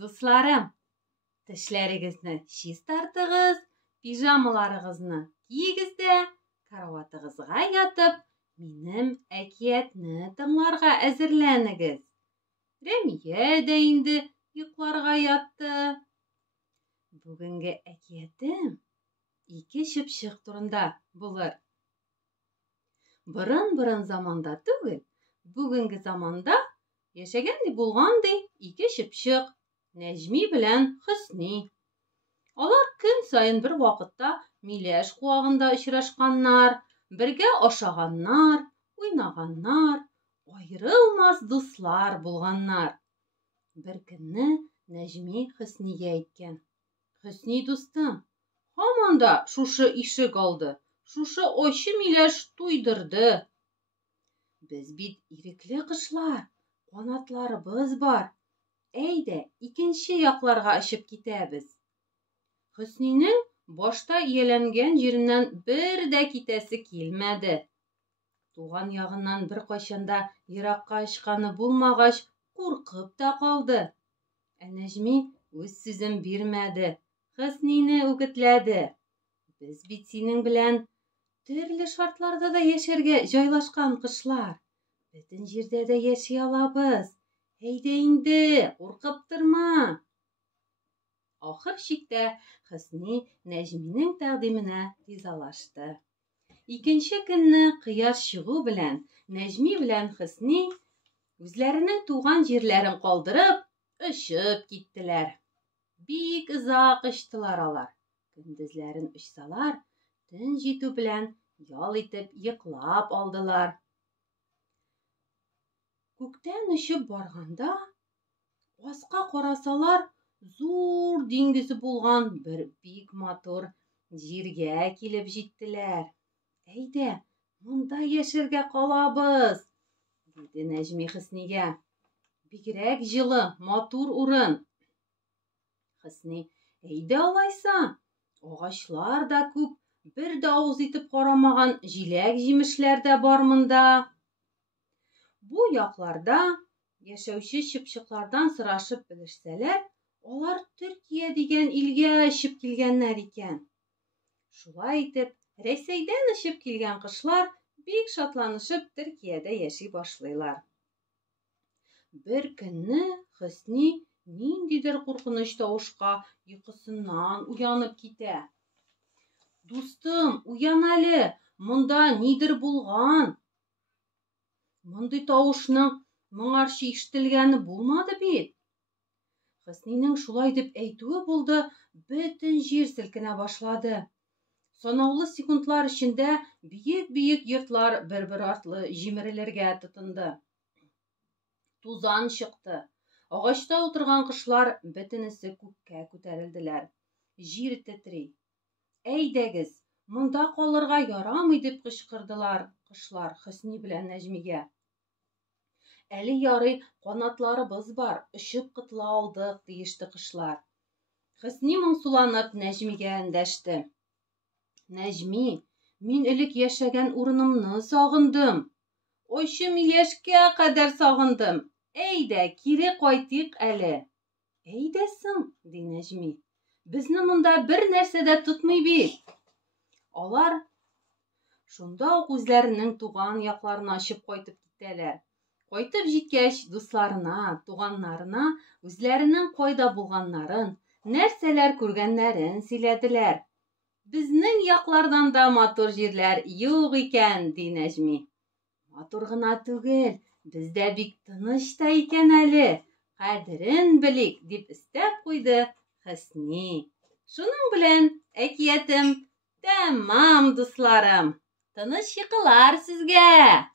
Дусларым, тешләрегезне чистартыгыз, пижамаларыгызны киегез дә, караватыгызга ятып, минем әкиятне тыңларга әзерләнегез. Рәмия дә инде йокларга ятты. Бүгенге әкиятем ике чыпчык турында булыр. Борын заманда түгел, бүгенге заманда яшәгән ди булган ди ике чыпчык, Нәҗми белән Хөсни. Алар көн сайын бер вакытта миләш куагында очрашканнар, бергә ашаганнар, уйнаганнар, аерылмас дуслар булганнар. Бер көнне Нәҗми Хөснигә әйткән: "Хөсни дустым, һаман да шушы ишек алды, шушы ачы миләш туйдырды. Без бит ирекле кошлар, канатларыбыз бар. Әйдә, икенче якларга очып китәбез." Хөснинең башта ияләнгән җиреннән бер дә китәсе килмәде. Туган ягыннан бер кайчанда еракка очканы булмагач, куркып та калды. Нәҗми үз сүзен бирмәде, Хөснине үгетләде: "Без бит синең белән төрле шартларда да яшәргә җайлашкан кошлар. Бөтен җирдә дә яши алабыз. Әйдә инде, куркып торма." Ахыр чиктә Хөсни Нәҗминең тәкъдименә ризалашты. Икенче көнне кояш чыгу белән Нәҗми белән Хөсни үзләренең туган җирләрен калдырып, очып киттеләр. Бик озак очтылар алар. Көндезләрен очсалар, төн җитү белән ял итеп йоклап алдылар. Күктән очып барганда, аска карасалар, зур диңгезе булган бер бик матур җиргә килеп җиттеләр. "Әйдә, монда яшәргә калабыз", диде Нәҗми Хөснигә. "Бигрәк җылы, матур урын." Хөсни: "Әйдә алайса, агачлар да күп, бер дә авыз итеп карамаган җиләк-җимешләр дә бар монда. Бу якларда яшәүче чыпчыклардан сорашып белешсәләр, алар Төркия дигән илгә очып килгәннәр икән. Шулай итеп, Рәсәйдән очып килгән кошлар бик шатланышып Төркиядә яши башлыйлар." Бер көнне Хөсни ниндидер куркыныч тавышка йокысыннан уянып китә. "Дустым, уян әле, монда нидер булган. Мондый тавышның моңарчы ишетелгәне булмады бит." Хөснинең шулай дип әйтүе булды, бөтен җир селкенә башлады. Санаулы секундлар эчендә биек-биек йортлар бер-бер артлы җимерелергә тотынды. Тузан чыкты. Агачта утырган кошлар бөтенесе күккә күтәрелделәр. Җир тетри. "Әйдәгез, монда калырга ярамый", дип кычкырдылар кошлар Хөсни белән Нәҗмигә. "Әле ярый, канатларыбыз бар, очып котыла алдык", диеште кошлар. Хөсни моңсуланып Нәҗмигә эндәште: "Нәҗми, мин элек яшәгән урынымны сагындым. Ачы миләшкә кадәр сагындым. Әйдә, кире кайтыйк әле." "Әйдә соң", ди Нәҗми. "Безне монда бер нәрсә дә тотмый бит." Алар шунда ук үзләренең туган якларына очып кайтып китәләр. Кайтып җиткәч, дусларына, туганнарына үзләренең кайда булганнарын, нәрсәләр күргәннәрен сөйләделәр. "Безнең яклардан да матур җирләр юк икән", ди Нәҗми. "Матур гына түгел, бездә бик тыныч та икән әле. Кадерен белик", дип өстәп куйды Хөсни. Шуның белән әкиятем тәмам, дусларым. Тыныч йокылар сезгә!